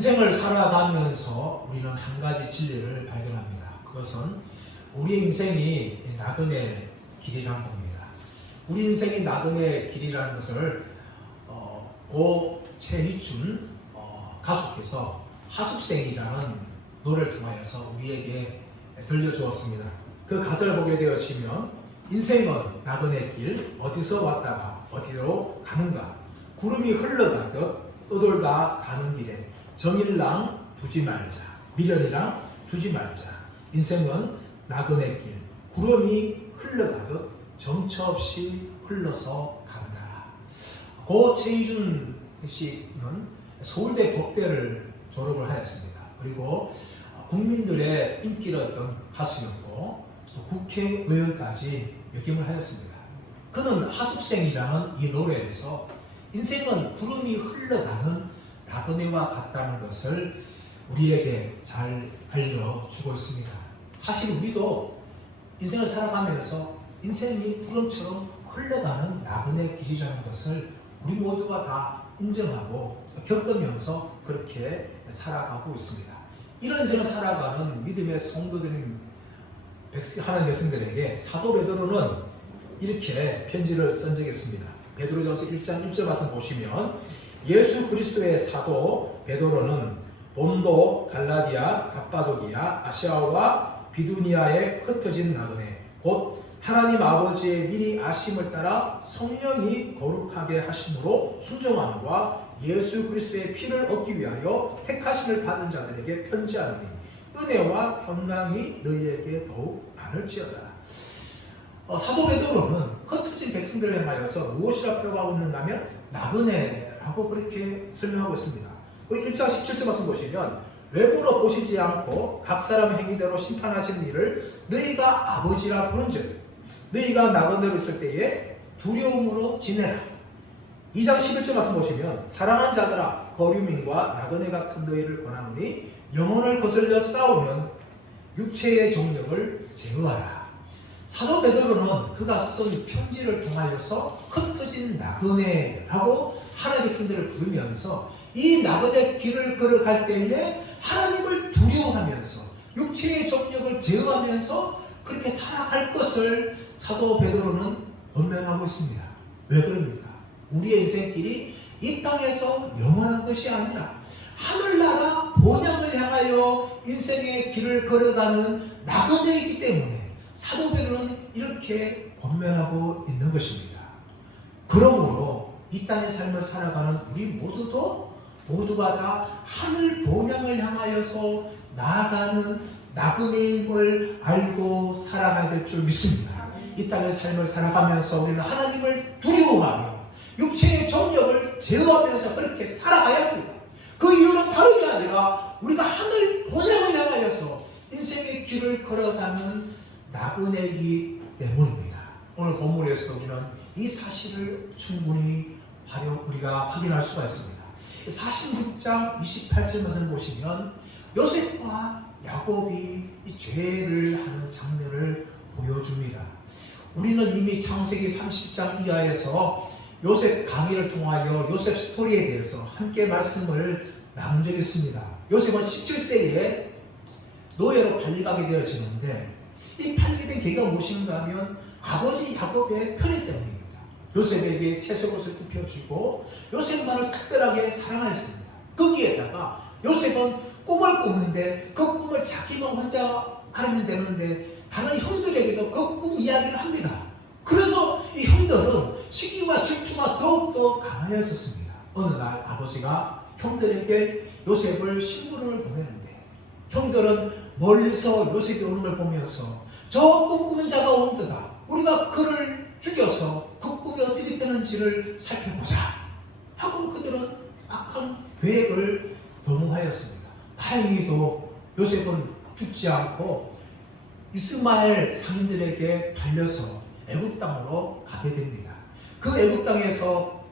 인생을 살아가면서 우리는 한 가지 진리를 발견합니다. 그것은 우리의 인생이 나그네 길이라는 겁니다. 우리 인생이 나그네 길이라는 것을 고 최희춘 가수께서 하숙생이라는 노래를 통하여서 우리에게 들려주었습니다. 그 가사를 보게 되어지면 인생은 나그네 길, 어디서 왔다가 어디로 가는가, 구름이 흘러가듯 떠돌다 가는 길에 정일랑 두지 말자, 미련이랑 두지 말자. 인생은 나그네 길, 구름이 흘러가듯 정처 없이 흘러서 간다. 고 최희준 씨는 서울대 법대를 졸업을 하였습니다. 그리고 국민들의 인기를 얻던 가수였고 국회의원까지 역임을 하였습니다. 그는 하숙생이라는 이 노래에서 인생은 구름이 흘러가는 나그네와 같다는 것을 우리에게 잘 알려주고 있습니다. 사실 우리도 인생을 살아가면서 인생이 구름처럼 흘러가는 나그네 길이라는 것을 우리 모두가 다 인정하고 겪으면서 그렇게 살아가고 있습니다. 이런 인생을 살아가는 믿음의 성도들인 하나님의 백성들에게 사도 베드로는 이렇게 편지를 쓴 적이 있습니다. 베드로전서 1장 1절 말씀 보시면 예수 그리스도의 사도 베드로는 본도, 갈라디아, 갑바도기아, 아시아와 비두니아에 흩어진 나그네 곧 하나님 아버지의 미리 아심을 따라 성령이 거룩하게 하심으로 순종함과 예수 그리스도의 피를 얻기 위하여 택하심을 받은 자들에게 편지하노니 은혜와 평강이 너희에게 더욱 많을지어다. 사도 베드로는 흩어진 백성들을 향하여서 무엇이라 표현하고 있는가 하면 나그네라고 그렇게 설명하고 있습니다. 우리 1장 17절 말씀 보시면 외모로 보시지 않고 각 사람 행위대로 심판하시는 이를 너희가 아버지라 부른즉 너희가 나그네로 있을 때에 두려움으로 지내라. 2장 11절 말씀 보시면 사랑하는 자들아 거류민과 나그네 같은 너희를 권하노니 영혼을 거슬려 싸우면 육체의 정력을 제어하라. 사도 베드로는 그가 쓴 편지를 통하여서 흩어진 나그네라고 하나님의 백성들을 부르면서 이 나그네 길을 걸어갈 때에 하나님을 두려워하면서 육체의 정력을 제어하면서 그렇게 살아갈 것을 사도 베드로는 권면하고 있습니다. 왜 그럽니까? 우리의 인생길이 이 땅에서 영원한 것이 아니라 하늘나라 본향을 향하여 인생의 길을 걸어가는 나그네이기 때문에 사도 베드로는 이렇게 권면하고 있는 것입니다. 그러므로 이 땅의 삶을 살아가는 우리 모두가 다 하늘 본향을 향하여서 나아가는 나그네임을 알고 살아가야 될 줄 믿습니다. 이 땅의 삶을 살아가면서 우리는 하나님을 두려워하며 육체의 정력을 제어하면서 그렇게 살아가야 합니다. 그 이유는 다름이 아니라 우리가 하늘 본향을 향하여서 인생의 길을 걸어가는 나그네이기 때문입니다. 오늘 본문에서 우리는 이 사실을 충분히 우리가 확인할 수가 있습니다. 46장 28절 말씀을 보시면 요셉과 야곱이 이 죄를 하는 장면을 보여줍니다. 우리는 이미 창세기 30장 이하에서 요셉 강의를 통하여 요셉 스토리에 대해서 함께 말씀을 나눈 적이 있습니다. 요셉은 17세에 노예로 팔려가게 되어지는데 이 팔리게 된 계기가 무엇인가 하면 아버지 야곱의 편애 때문입니다. 요셉에게 채소옷을 입혀주고 요셉만을 특별하게 사랑하였습니다. 거기에다가 요셉은 꿈을 꾸는데 그 꿈을 자기만 혼자 알면 되는데 다른 형들에게도 그 꿈 이야기를 합니다. 그래서 이 형들은 시기와 질투가 더욱더 강하여졌습니다. 어느 날 아버지가 형들에게 요셉을 심부름을 보내는데 형들은 멀리서 요셉이 오는 걸 보면서 저 꿈꾸는 자가 오는도다. 우리가 그를 죽여서 그 꿈이 어떻게 되는지를 살펴보자 하고 그들은 악한 계획을 도모하였습니다. 다행히도 요셉은 죽지 않고 이스마엘 상인들에게 팔려서 애굽 땅으로 가게 됩니다. 그 애굽 땅에서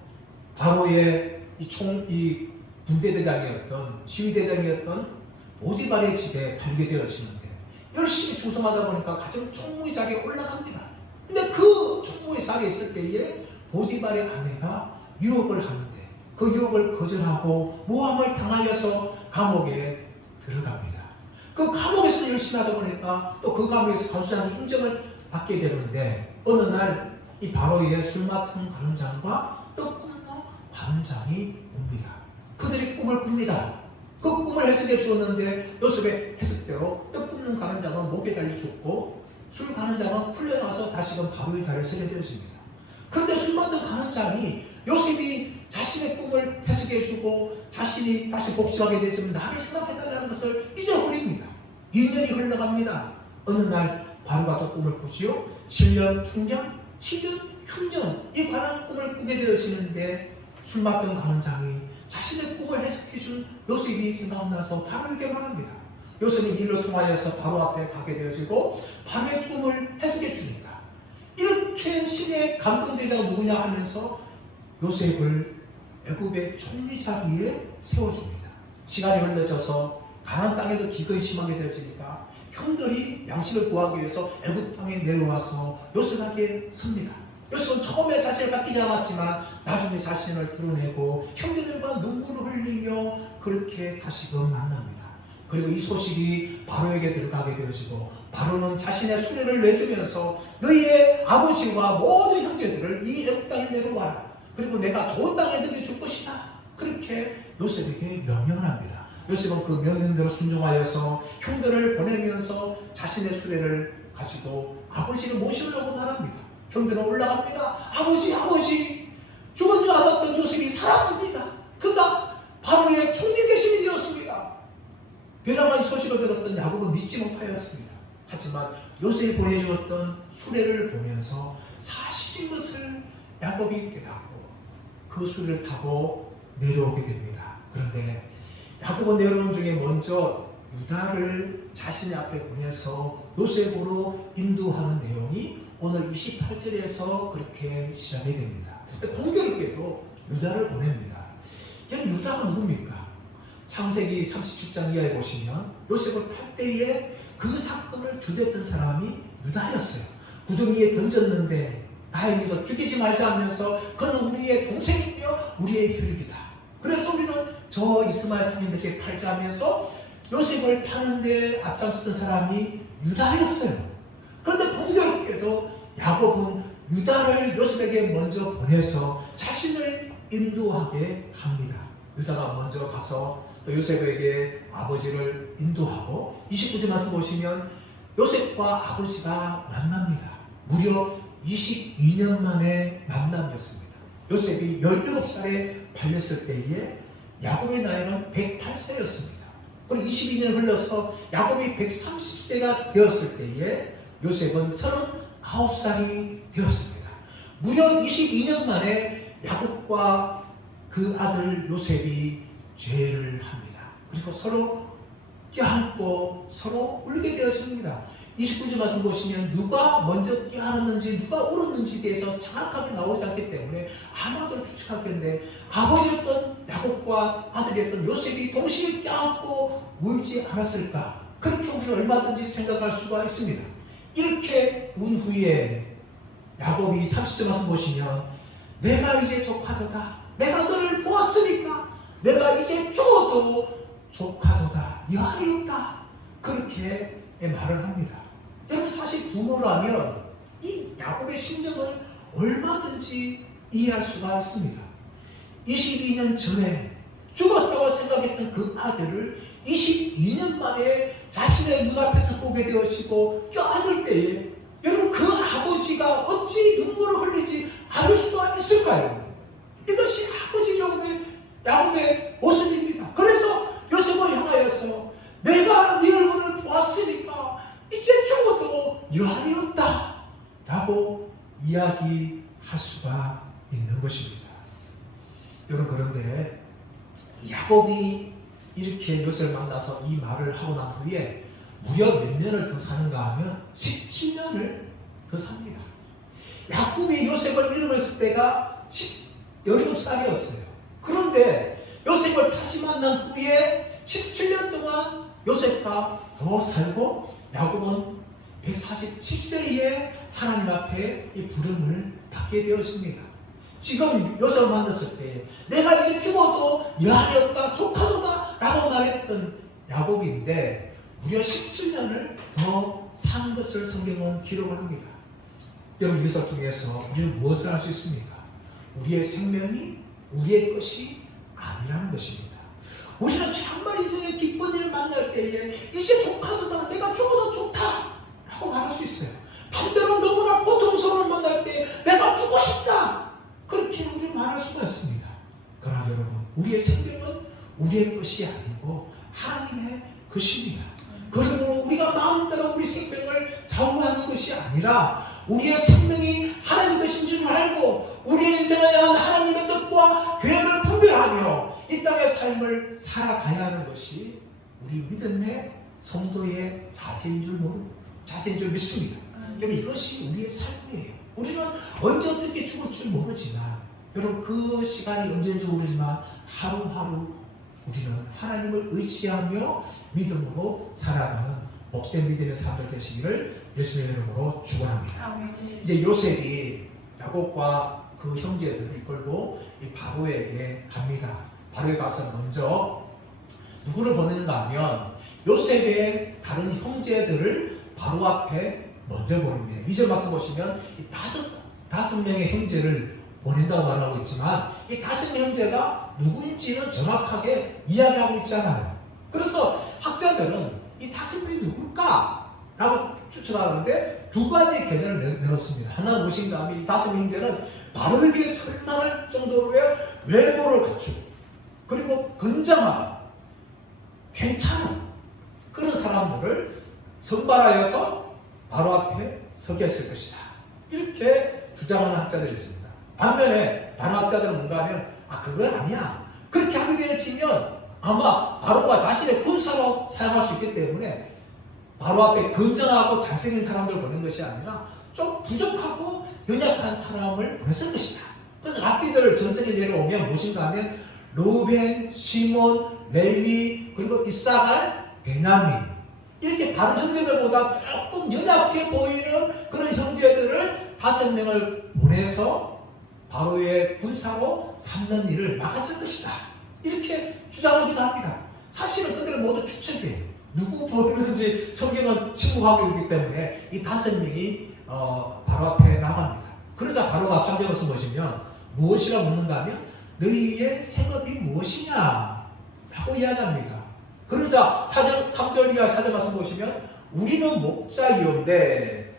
바로의 이 군대대장이었던 시위대장이었던 보디발의 집에 팔게 되어지는데 열심히 충성하다 보니까 가정 총무의 자리에 올라갑니다. 근데 그 총무의 자리에 있을 때에 보디발의 아내가 유혹을 하는데 그 유혹을 거절하고 모함을 당하여서 감옥에 들어갑니다. 그 감옥에서 열심히 하다 보니까 또 그 감옥에서 간수장의 인정을 받게 되는데 어느 날 이 바로의 술 맡은 관원장과 떡 굽는 관원장이 옵니다. 그들이 꿈을 꿉니다. 그 꿈을 해석해 주었는데 요셉의 해석대로 떡 굽는 관원장은 목에 달려 죽고 술 관원장은 풀려나서 다시금 바로의 자리에 서게 되었습니다. 그런데 술 맡은 관원장이 요셉이 자신의 꿈을 해석해 주고 자신이 다시 복직하게 되지만 나를 생각해달라는 것을 잊어버립니다. 2년이 흘러갑니다. 어느 날 바로가 또 꿈을 꾸지요. 7년, 6년 이 관한 꿈을 꾸게 되어지는데 술 맡은 관원장이 자신의 꿈을 해석해 준 요셉이 생각나서 바로에게 말합니다. 요셉이 일로 통하여서 바로 앞에 가게 되어지고 바로의 꿈을 해석해 주니까 이렇게 신의 감동되다가 누구냐 하면서 요셉을 애굽의 총리 자리에 세워줍니다. 시간이 흘러져서 가나안 땅에도 기근이 심하게 되어지니까 형들이 양식을 구하기 위해서 애굽 땅에 내려와서 요셉에게 섭니다. 요셉은 처음에 자신을 맡기지 않았지만 나중에 자신을 드러내고 형제들과 눈물을 흘리며 그렇게 다시금 만납니다. 그리고 이 소식이 바로에게 들어가게 되어지고 바로는 자신의 수레를 내주면서 너희의 아버지와 모든 형제들을 이 애굽 땅에 내려와라. 그리고 내가 좋은 땅에 너희 줄 것이다. 그렇게 요셉에게 명령을 합니다. 요셉은 그 명령대로 순종하여서 형들을 보내면서 자신의 수레를 가지고 아버지를 모시려고 말합니다. 형들은 올라갑니다. 아버지 죽은 줄 알았던 요셉이 살았습니다. 그가 바로의 총리 대신이 되었습니다. 벼랑한 소식을 들었던 야곱은 믿지 못하였습니다. 하지만 요셉이 보내주었던 수레를 보면서 사실인 것을 야곱이 깨닫고 그 수레를 타고 내려오게 됩니다. 그런데 야곱은 내려오는 중에 먼저 유다를 자신의 앞에 보내서 요셉으로 인도하는 내용이 오늘 28절에서 그렇게 시작이 됩니다. 공교롭게도 유다를 보냅니다. 유다가 누굽니까? 창세기 37장 이하에 보시면 요셉을 팔 때에 그 사건을 주도했던 사람이 유다였어요. 구덩 위에 던졌는데 나의 유다 죽이지 말자 하면서 그는 우리의 동생이며 우리의 혈육이다. 그래서 우리는 저 이스마엘 사람들에게 팔자 하면서 요셉을 파는데 앞장섰던 사람이 유다였어요. 그런데 공교롭게도 야곱은 유다를 요셉에게 먼저 보내서 자신을 인도하게 합니다. 유다가 먼저 가서 또 요셉에게 아버지를 인도하고 29절 말씀 보시면 요셉과 아버지가 만납니다. 무려 22년 만의 만남이었습니다. 요셉이 17살에 팔렸을 때에 야곱의 나이는 108세였습니다. 그리고 22년 흘러서 야곱이 130세가 되었을 때에 요셉은 39살이 되었습니다. 무려 22년 만에 야곱과 그 아들 요셉이 죄를 합니다. 그리고 서로 껴안고 서로 울게 되어집니다. 29절 말씀 보시면 누가 먼저 껴안았는지 누가 울었는지에 대해서 정확하게 나오지 않기 때문에 아마도 추측하겠는데 아버지였던 야곱과 아들이었던 요셉이 동시에 껴안고 울지 않았을까? 그렇게 우리는 얼마든지 생각할 수가 있습니다. 이렇게 운 후에 야곱이 30절 말씀 보시면 내가 이제 조카도다. 내가 너를 보았으니까 내가 이제 죽어도 조카도다. 여한이 없다. 그렇게 말을 합니다. 여러분 사실 부모라면 이 야곱의 심정을 얼마든지 이해할 수가 있습니다. 22년 전에 죽었다고 생각했던 그 아들을 22년 만에 자신의 눈앞에서 보게 되어지고 껴안을 때에 여러분 그 아버지가 어찌 눈물을 흘리지 않을 수가 있을까요? 이것이 아버지 야곱의 모습입니다. 그래서 요셉을 향하여서 내가 네 얼굴을 보았으니까 이제 죽어도 여한이 없다 라고 이야기할 수가 있는 것입니다. 여러분 그런데 야곱이 이렇게 요셉을 만나서 이 말을 하고 난 후에 무려 몇 년을 더 사는가 하면 17년을 더 삽니다. 야곱이 요셉을 잃어버렸을 때가 17살이었어요. 그런데 요셉을 다시 만난 후에 17년 동안 요셉과 더 살고 야곱은 147세에 하나님 앞에 이 부름을 받게 되어집니다. 지금 요셉을 만났을 때 내가 이제 죽어도 여한이 없다 조카도다 라고 말했던 야곱인데 무려 17년을 더 산 것을 성경은 기록을 합니다. 여러분, 이것을 통해서 우리는 무엇을 할 수 있습니까? 우리의 생명이 우리의 것이 아니라는 것입니다. 우리는 정말 인생의 기쁜 일을 만날 때에 이제 조카도다, 내가 죽어도 좋다 라고 말할 수 있어요. 반대로 너무나 고통스러움을 만날 때 내가 죽고 싶다, 그렇게 우리는 말할 수가 있습니다. 그러나 여러분, 우리의 생명은 우리의 것이 아니고 하나님의 것입니다. 그러므로 우리가 마음대로 우리 생명을 좌우하는 것이 아니라 우리의 생명이 하나님 것인 줄 알고 우리의 인생을 향한 하나님의 뜻과 계획을 분별하며 이 땅의 삶을 살아가야 하는 것이 우리 믿음의 성도의 자세인 줄 믿습니다. 여러분, 이것이 우리의 삶이에요. 우리는 언제 어떻게 죽을 줄 모르지만, 여러분, 그 시간이 언제인지 모르지만 하루하루 우리는 하나님을 의지하며 믿음으로 살아가는 복된 믿음의 사람들 되시기를 예수님의 이름으로 축원합니다. 이제 요셉이 야곱과 그 형제들을 이끌고 이 바로에게 갑니다. 바로에 가서 먼저 누구를 보내는가 하면 요셉의 다른 형제들을 바로 앞에 먼저 보냅니다. 이제 말씀 보시면 이 다섯 명의 형제를 보낸다고 말하고 있지만 이 다섯 형제가 누구인지는 정확하게 이야기하고 있잖아요. 그래서 학자들은 이 다섯 명이 누굴까? 라고 추천하는데 두 가지 개념을 내놓습니다. 하나는 무엇인가 하면 이 다섯 형제는 바로에게 설만할 정도로의 외모를 갖추고 그리고 건장하고 괜찮은 그런 사람들을 선발하여서 바로 앞에 서게 했을 것이다, 이렇게 주장하는 학자들이 있습니다. 반면에 다른 학자들은 뭔가 하면 그건 아니야, 그렇게 하게 되어지면 아마 바로가 자신의 군사로 사용할 수 있기 때문에 바로 앞에 건장하고 잘생긴 사람들을 보낸 것이 아니라 좀 부족하고 연약한 사람을 보냈을 것이다. 그래서 랍비들 전선이 내려오면 무엇인가 하면 루벤, 시몬, 레위, 그리고 이사갈, 베냐민, 이렇게 다른 형제들보다 조금 연약해 보이는 그런 형제들을 5명을 보내서 바로의 군사로 삼는 일을 막았을 것이다, 이렇게 주장하기도 합니다. 사실은 그들은 모두 추측이에요. 누구 보내는지 성경은 침묵하고 있기 때문에 이 5명이 바로 앞에 나갑니다. 그러자 바로가 3절 말씀 보시면 무엇이라 묻는가 하면 너희의 생업이 무엇이냐 라고 이야기합니다. 그러자 3절 이하 4절 말씀 보시면 우리는 목자이온데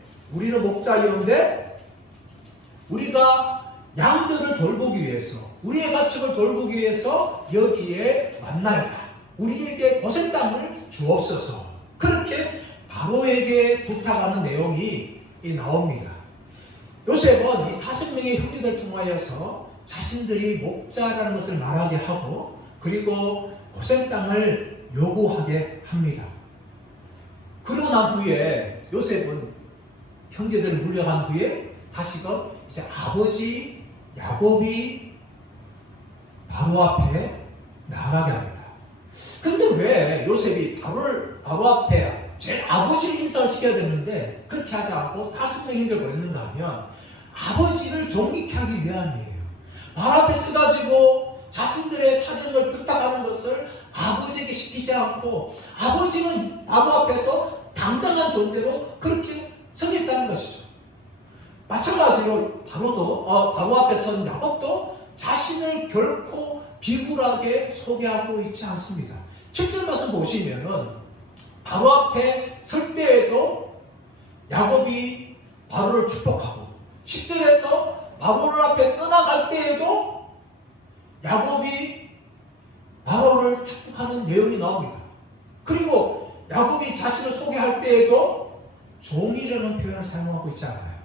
우리가 양들을 돌보기 위해서, 우리의 가축을 돌보기 위해서 여기에 왔나이다. 우리에게 고센 땅을 주옵소서. 그렇게 바로에게 부탁하는 내용이 나옵니다. 요셉은 이 5명의 형제들 통하여서 자신들이 목자라는 것을 말하게 하고 그리고 고센 땅을 요구하게 합니다. 그러고 난 후에 요셉은 형제들을 물려간 후에 다시금 이제 아버지 야곱이 바로 앞에 나가게 합니다. 근데 왜 요셉이 바로 앞에 제일 아버지를 인사를 시켜야 되는데 그렇게 하지 않고 5명의 형제를 보냈는가 하면 아버지를 존귀케 하기 위함이에요. 바로 앞에 서가지고 자신들의 사정을 부탁하는 것을 아버지에게 시키지 않고 아버지는 바로 앞에서 당당한 존재로 그렇게 서겠다는 것이죠. 마찬가지로 바로 앞에 선 야곱도 자신을 결코 비굴하게 소개하고 있지 않습니다. 7절 말씀 보시면은 바로 앞에 설 때에도 야곱이 바로를 축복하고 10절에서 바로를 앞에 떠나갈 때에도 야곱이 바로를 축복하는 내용이 나옵니다. 그리고 야곱이 자신을 소개할 때에도 종이라는 표현을 사용하고 있지 않아요.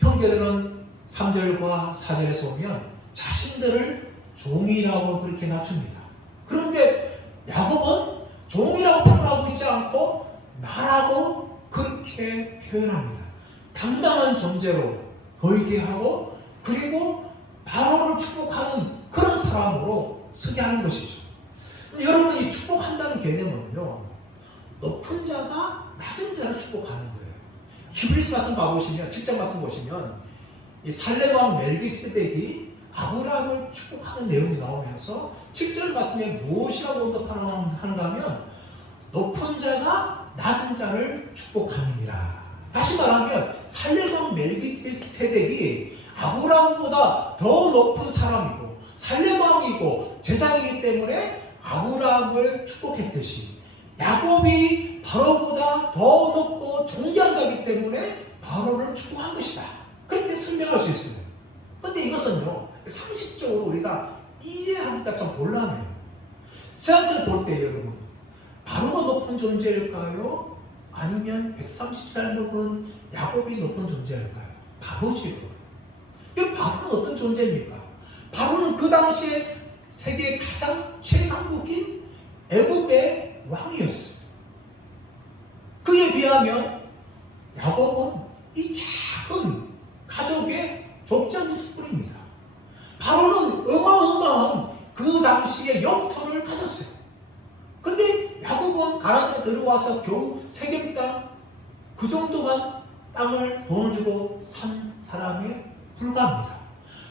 형제들은 3절과 4절에서 보면 자신들을 종이라고 그렇게 낮춥니다. 그런데 야곱은 종이라고 표현하고 있지 않고 나라고 그렇게 표현합니다. 당당한 존재로 보이게 하고 그리고 바로를 축복하는 그런 사람으로 서게 하는 것이죠. 근데 여러분이 축복한다는 개념은요, 높은 자가 낮은 자를 축복하는 거예요. 히브리서 말씀 봐보시면 7장 말씀 보시면 이 살렘 왕 멜기세덱이 아브라함을 축복하는 내용이 나오면서 7절 말씀에 무엇이라고 언급하는가 하면 높은 자가 낮은 자를 축복함이니라. 다시 말하면 살레왕 멜기세덱이 아브라함보다 더 높은 사람이고 살레왕이고 제사장이기 때문에 아브라함을 축복했듯이 야곱이 바로보다 더 높고 존귀한 자이기 때문에 바로를 축복한 것이다. 그렇게 설명할 수 있어요. 그런데 이것은요, 상식적으로 우리가 이해하기가 참 곤란해요. 세상적으로 볼 때 여러분, 바로가 높은 존재일까요? 아니면 130살 먹은 야곱이 높은 존재일까요? 바로지요. 이 바로는 어떤 존재입니까? 바로는 그 당시에 세계의 가장 최강국인 애굽의 왕이었어요. 그에 비하면 야곱은 이 작은 가족의 족장수뿐입니다. 바로는 어마어마한 그 당시에 영토를 가졌어요. 그런데 야곱은 가나안에 들어와서 겨우 세겜 땅 그 정도만 땅을 돈을 주고 산 사람에 불과합니다.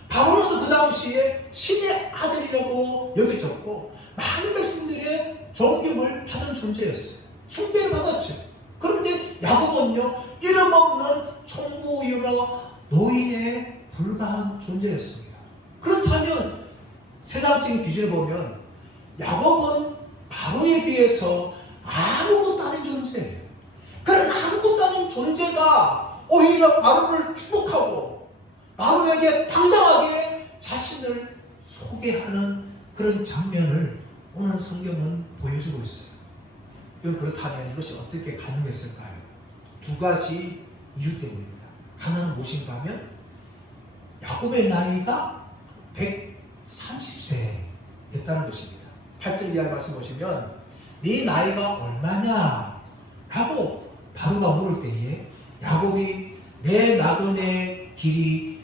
바로는 그 당시에 신의 아들이라고 여겨졌고 많은 백성들의 존경을 받은 존재였어요. 숭배를 받았죠. 그런데 야곱은요, 이름 없는 총무유로 노인에 불과한 존재였습니다. 그렇다면 세상적인 기준을 보면 야곱은 바로에 비해서 아무것도 아닌 존재예요. 그런 아무것도 아닌 존재가 오히려 바로를 축복하고 바로에게 당당하게 자신을 소개하는 그런 장면을 오늘 성경은 보여주고 있어요. 그렇다면 이것이 어떻게 가능했을까요? 두 가지 이유 때문입니다. 하나는 무엇인가 하면 야곱의 나이가 130세였다는 것입니다. 8절 이하의 말씀 보시면 네 나이가 얼마냐? 라고 바로가 물을 때에 야곱이 내 나그네 길이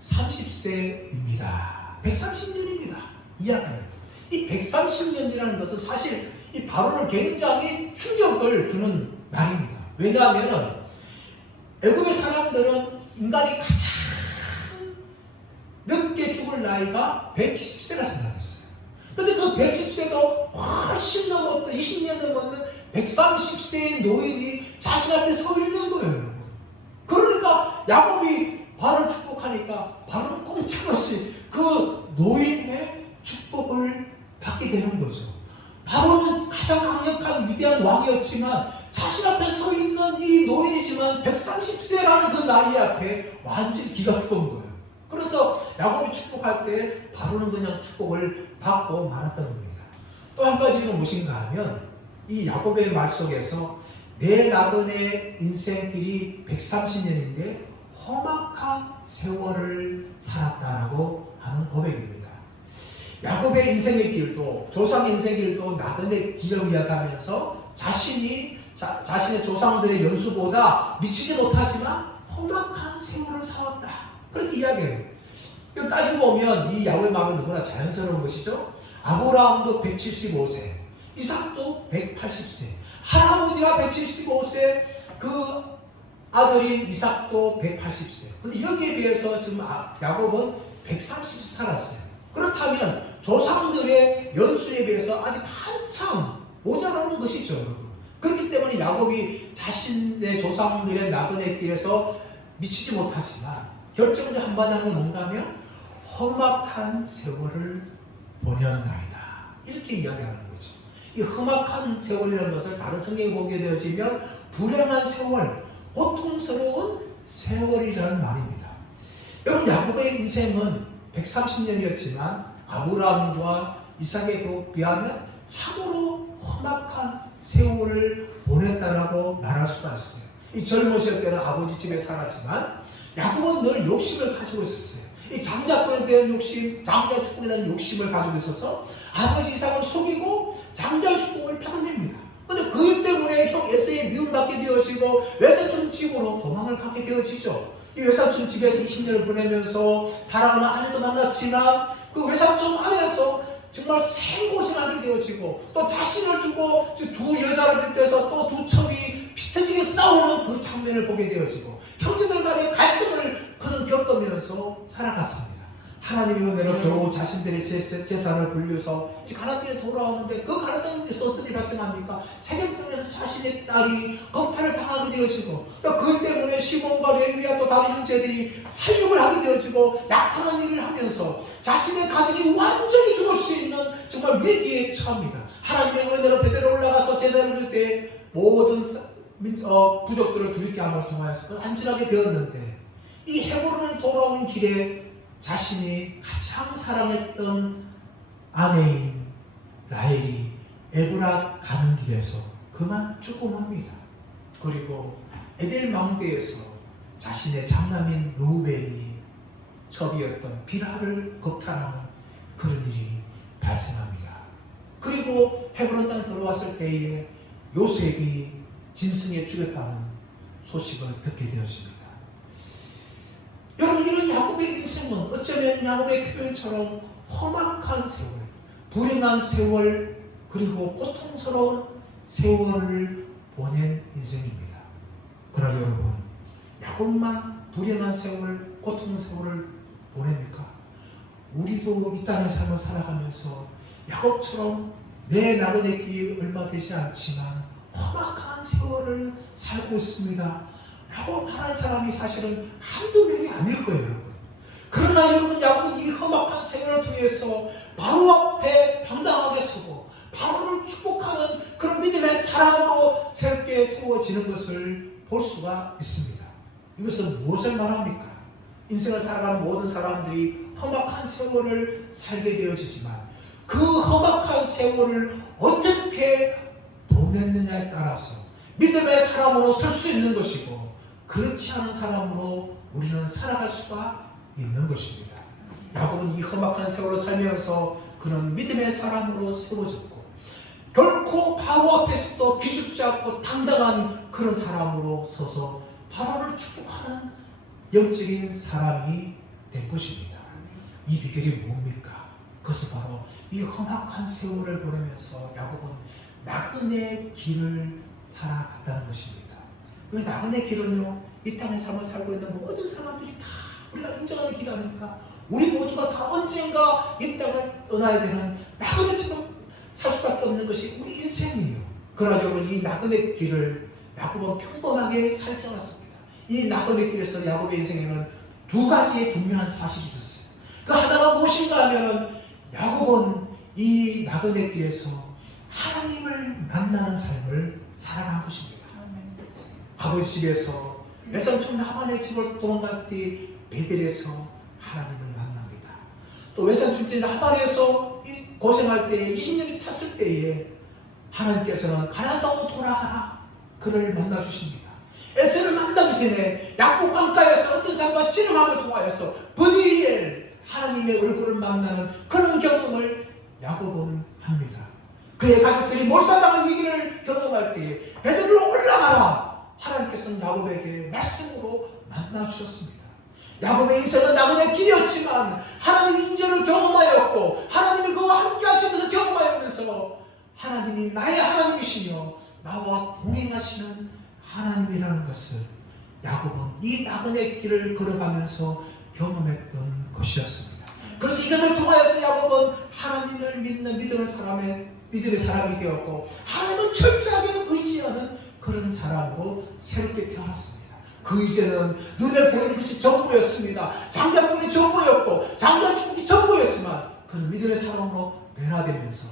130세입니다. 130년입니다. 이야기합니다. 이 130년이라는 것은 사실 이 바로를 굉장히 충격을 주는 말입니다. 왜냐하면 애굽의 사람들은 인간이 가장 늦게 죽을 나이가 110세라 생각했어요. 그런데 그 110세도 훨씬 넘었던 20년 넘었는 130세의 노인이 자신 앞에 서 있는 거예요. 그러니까 야곱이 바로를 축복하니까 바로는 꼼짝없이 그 노인의 축복을 받게 되는 거죠. 바로는 가장 강력한 위대한 왕이었지만 자신 앞에 서 있는 이 노인이지만 130세라는 그 나이 앞에 완전히 기가 죽은 거예요. 그래서 야곱이 축복할 때 바로는 그냥 축복을 받고 말았던 겁니다. 또 한 가지는 무엇인가 하면 이 야곱의 말 속에서 내 나그네 인생길이 130년인데 험악한 세월을 살았다라고 하는 고백입니다. 야곱의 인생의 길도 조상 인생의 길도 나그네 길을 이야기하면서 자신의 조상들의 연수보다 미치지 못하지만 험악한 세월을 살았다. 그렇게 이야기해요. 따지고 보면 이 야곱의 마음은 너무나 자연스러운 것이죠. 아브라함도 175세, 이삭도 180세, 할아버지가 175세, 그 아들인 이삭도 180세. 그런데 여기에 비해서 지금 야곱은 130세 살았어요. 그렇다면 조상들의 연수에 비해서 아직 한참 모자라는 것이죠, 여러분. 그렇기 때문에 야곱이 자신의 조상들의 나그네 길에서 미치지 못하지만 결정적 한마디 하면 뭔가 하면 험악한 세월을 보냈나이다. 이렇게 이야기하는 거죠. 이 험악한 세월이라는 것을 다른 성경에 보게 되어지면 불행한 세월, 고통스러운 세월이라는 말입니다. 여러분, 야곱의 인생은 130년이었지만 아브라함과 이삭에 비하면 참으로 험악한 세월을 보냈다라고 말할 수가 있어요. 이 젊으실 때는 아버지 집에 살았지만 야곱은 늘 욕심을 가지고 있었어요. 이 장자권에 대한 욕심, 장자 축복에 대한 욕심을 가지고 있어서 아버지 이삭을 속이고 장자 축복을 받아냅니다. 그런데 그 일 때문에 형 에서에 미움받게 되어지고 외삼촌 집으로 도망을 가게 되어지죠. 이 외삼촌 집에서 20년을 보내면서 사랑하는 아내도 만났지만 그 외삼촌 안에서 정말 생고생하게 되어지고 또 자신을 두고 두 여자를 빌대서 또 두 첩이 피터지게 싸우는 그 장면을 보게 되어지고 형제들 간의 갈등을 그는 겪으면서 살아갔습니다. 하나님의 은혜로 겨우 자신들의 재산을 불려서 가나안에 돌아오는데 그 가나안에서 어떤 일이 발생합니까? 세겜 땅에서 자신의 딸이 겁탈을 당하게 되어지고 또 그것 때문에 시몬과 레위와 또 다른 형제들이 살육을 하게 되어지고 약탈한 일을 하면서 자신의 가족이 완전히 죽을 수 있는 정말 위기에 처합니다. 하나님의 은혜로 베델로 올라가서 제사를 드릴 때 모든 부족들을 두렵게 함을 통하여서 안전하게 되었는데 이 헤브론을 돌아오는 길에 자신이 가장 사랑했던 아내인 라헬이 에브라 가는 길에서 그만 죽음합니다. 그리고 에델 망대에서 자신의 장남인 루벤이 첩이었던 빌하를 겁탈하는 그런 일이 발생합니다. 그리고 헤브론 땅에 들어왔을 때에 요셉이 짐승에 죽였다는 소식을 듣게 되어집니다. 여러분, 이런 야곱의 인생은 어쩌면 야곱의 표현처럼 험악한 세월, 불행한 세월, 그리고 고통스러운 세월을 보낸 인생입니다. 그러나 여러분, 야곱만 불행한 세월, 고통스러운 세월을 보냅니까? 우리도 이 땅의 삶을 살아가면서 야곱처럼 내 나그네 길이 얼마 되지 않지만 험악한 세월을 살고 있습니다 라고 말하는 사람이 사실은 한두 명이 아닐 거예요, 여러분. 그러나 여러분, 야곱은 이 험악한 세월을 통해서 바로 앞에 당당하게 서고 바로를 축복하는 그런 믿음의 사람으로 새롭게 세워지는 것을 볼 수가 있습니다. 이것은 무엇을 말합니까? 인생을 살아가는 모든 사람들이 험악한 세월을 살게 되어지지만 그 험악한 세월을 어떻게 보냈느냐에 따라서 믿음의 사람으로 설 수 있는 것이고 그렇지 않은 사람으로 우리는 살아갈 수가 있는 것입니다. 야곱은 이 험악한 세월을 살면서 그는 믿음의 사람으로 세워졌고 결코 바로 앞에서도 기죽지 않고 당당한 그런 사람으로 서서 바로를 축복하는 영적인 사람이 된 것입니다. 이 비결이 뭡니까? 그것은 바로 이 험악한 세월을 보내면서 야곱은 나그네 길을 살아갔다는 것입니다. 왜 나그네 길은요, 이 땅의 삶을 살고 있는 모든 사람들이 다 우리가 인정하는 길 아닙니까? 우리 모두가 다 언젠가 이 땅을 떠나야 되는 나그네처럼 살 수밖에 없는 것이 우리 인생이에요. 그러나 여러분, 이 나그네 길을 야곱은 평범하게 살지 않았습니다. 이 나그네 길에서 야곱의 인생에는 두 가지의 중요한 사실이 있었어요. 그 하나가 무엇인가 하면 야곱은 이 나그네 길에서 하나님을 만나는 삶을 살아간 것입니다. 아버지 집에서 외삼촌 라반의 집을 도망갈 때 베델에서 하나님을 만납니다. 또 외삼촌 집 라반에서 고생할 때 20년이 찼을 때에 하나님께서는 가나안 땅으로 돌아가라 그를 만나 주십니다. 에서를 만나기 전에 약복 강가에서 어떤 사람과 씨름함을 통하여서 브니엘 하나님의 얼굴을 만나는 그런 경험을 야곱은 합니다. 그의 가족들이 몰살당한 위기를 경험할 때에 베들로 올라가라 하나님께서는 야곱에게 말씀으로 만나 주셨습니다. 야곱의 인생은 나그네 길이었지만 하나님의 인재를 경험하였고 하나님이 그와 함께 하시면서 경험하면서 하나님이 나의 하나님이시며 나와 동행하시는 하나님이라는 것을 야곱은 이 나그네 길을 걸어가면서 경험했던 것이었습니다. 그래서 이것을 통하여서 야곱은 하나님을 믿는 믿음의 사람이 되었고 하나님을 철저하게 의지하는 그런 사람으로 새롭게 태어났습니다. 그 이제는 눈에 보이는 것이 전부였습니다. 장자뿐이 전부였고 장자축복이 전부였지만 그는 믿음의 사람으로 변화되면서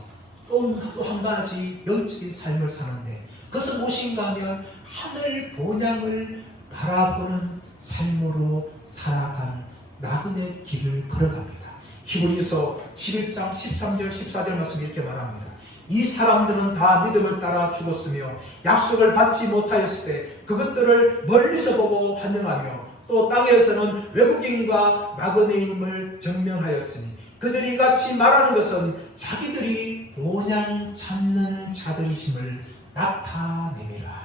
또 한 가지 영적인 삶을 사는데 그것은 무엇인가 하면 하늘 본향을 바라보는 삶으로 살아간 나그네 길을 걸어갑니다. 히브리서 11장 13절 14절 말씀이 이렇게 말합니다. 이 사람들은 다 믿음을 따라 죽었으며 약속을 받지 못하였을 때 그것들을 멀리서 보고 환영하며 또 땅에서는 외국인과 나그네임을 증명하였으니 그들이 같이 말하는 것은 자기들이 본향 찾는 자들이심을 나타내미라.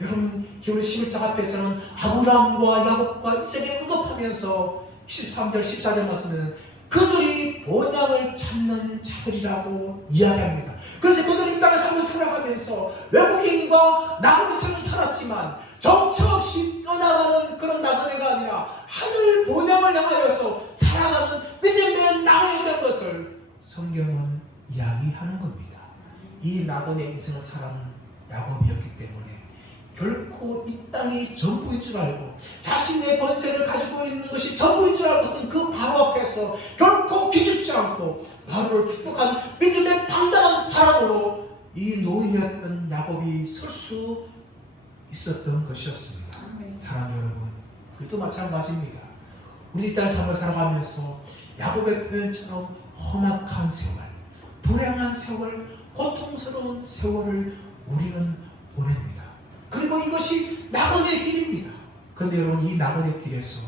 여러분, 히브리 11장 앞에서는 아브라함과 야곱과 이삭을 언급하면서 13절 14절 말씀은 그들이 본향을 찾는 자들이라고 이야기합니다. 그래서 그들이 이 땅의 삶을 살아가면서 앞에서 외국인과 나그네처럼 살았지만 정처 없이 떠나가는 그런 나그네가 아니라 하늘 본향을 향하여서 살아가는 믿음의 나그네가 된 것을 성경은 이야기하는 겁니다. 이 나그네 인생을 살아는 야곱이었기 때문에 결코 이 땅이 전부인 줄 알고 자신의 권세를 가지고 있는 것이 전부인 줄 알고 그 바로 앞에서 결코 기죽지 않고 바로를 축복한 믿음의 당당한 사람으로 이 노인이었던 야곱이 설 수 있었던 것이었습니다. 사랑 여러분, 우리도 마찬가지입니다. 우리 딸 삶을 살아가면서 야곱의 표현처럼 험악한 세월, 불행한 세월, 고통스러운 세월을 우리는 보냅니다. 그리고 이것이 나그네의 길입니다. 그런데 여러분, 이 나그네의 길에서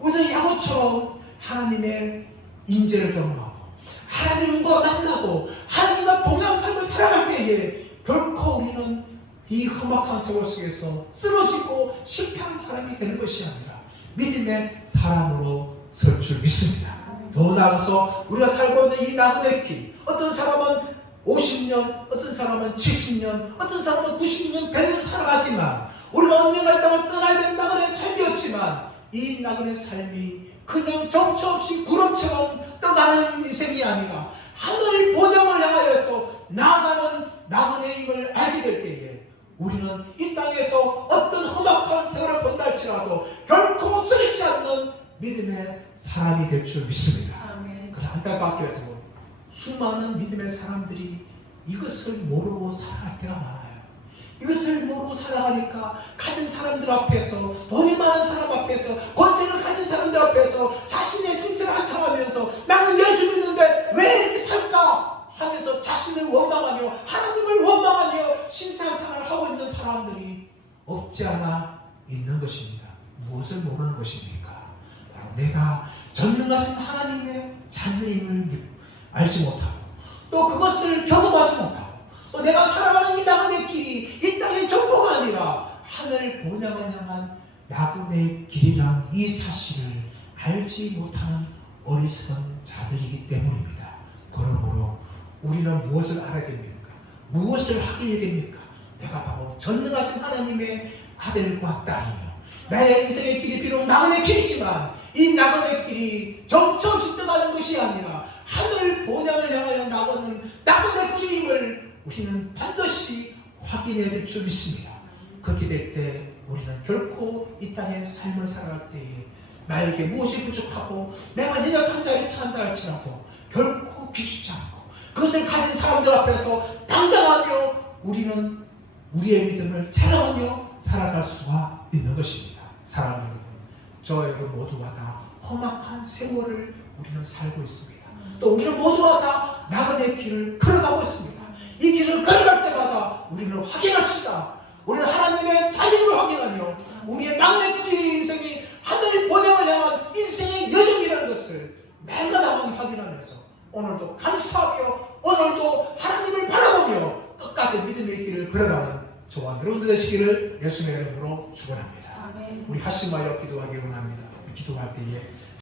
우리도 야곱처럼 하나님의 임재를 경험하고 하나님과 만나고 하나님과 동일한 삶을 살아갈 때에 결코 우리는 이 험악한 세월 속에서 쓰러지고 실패한 사람이 되는 것이 아니라 믿음의 사람으로 설 줄 믿습니다. 더 나아가서 우리가 살고 있는 이 나그네의 길, 어떤 사람은 50년, 어떤 사람은 70년, 어떤 사람은 90년, 100년 살아가지만 우리가 언젠가 이 땅을 떠나야 되는 나그네의 삶이었지만 이 나그네의 삶이 그냥 정처 없이 구름처럼 떠나는 인생이 아니라 하늘 본향을 향하여서 나아가는 나그네임을 알게 될 때에 우리는 이 땅에서 어떤 험악한 세월을 본다 할지라도 결코 쓰러지지 않는 믿음의 사람이 될 줄 믿습니다. 그러나 안타깝게도 수많은 믿음의 사람들이 이것을 모르고 살아갈 때가 많아요. 이것을 모르고 살아가니까 가진 사람들 앞에서, 돈이 많은 사람 앞에서, 권세를 가진 사람들 앞에서 자신의 신세를 한탄하면서 나는 예수 믿는데 왜 이렇게 살까 하면서 자신을 원망하며 하나님을 원망하며 신세 한탄을 하고 있는 사람들이 없지 않아 있는 것입니다. 무엇을 모르는 것입니까? 바로 내가 전능하신 하나님의 자녀임을 알지 못하고 또 그것을 경험하지 못하고 또 내가 살아가는 이 나그네 길이 이 땅의 전부가 아니라 하늘 본향을 향한 나그네 길이란 이 사실을 알지 못하는 어리석은 자들이기 때문입니다. 그러므로 우리는 무엇을 알아야 됩니까? 무엇을 하게 해야 됩니까? 내가 바로 전능하신 하나님의 아들과 딸이며 나의 인생의 길이 비록 나그네 길이지만 이 나그네 길이 정처 없이 떠나는 것이 아니라 하늘 본향을 향하여 나가는 나그네 길임을 우리는 반드시 확인해야 될 줄 믿습니다. 그렇게 될 때 우리는 결코 이 땅의 삶을 살아갈 때에 나에게 무엇이 부족하고 내가 연약한 자리에 처한다 할지라도 결코 비추지 않고 그것을 가진 사람들 앞에서 당당하며 우리는 우리의 믿음을 자랑하며 살아갈 수가 있는 것입니다. 사랑하는 여러분, 저 여러분 모두가 다 험악한 세월을 우리는 살고 있습니다. 또 우리는 모두가 다 나그네 길을 걸어가고 있습니다. 이 길을 걸어갈 때마다 우리는 확인합시다. 우리는 하나님의 자녀임을 확인하며 우리의 나그네 길 인생이 하늘 본향을 향한 인생의 여정이라는 것을 날마다 확인하면서 오늘도 감사하며 오늘도 하나님을 바라보며 끝까지 믿음의 길을 걸어가는 저와 여러분들 되시기를 예수님의 이름으로 축원합니다. 우리 합심하여 기도하기 원합니다. 기도할 때에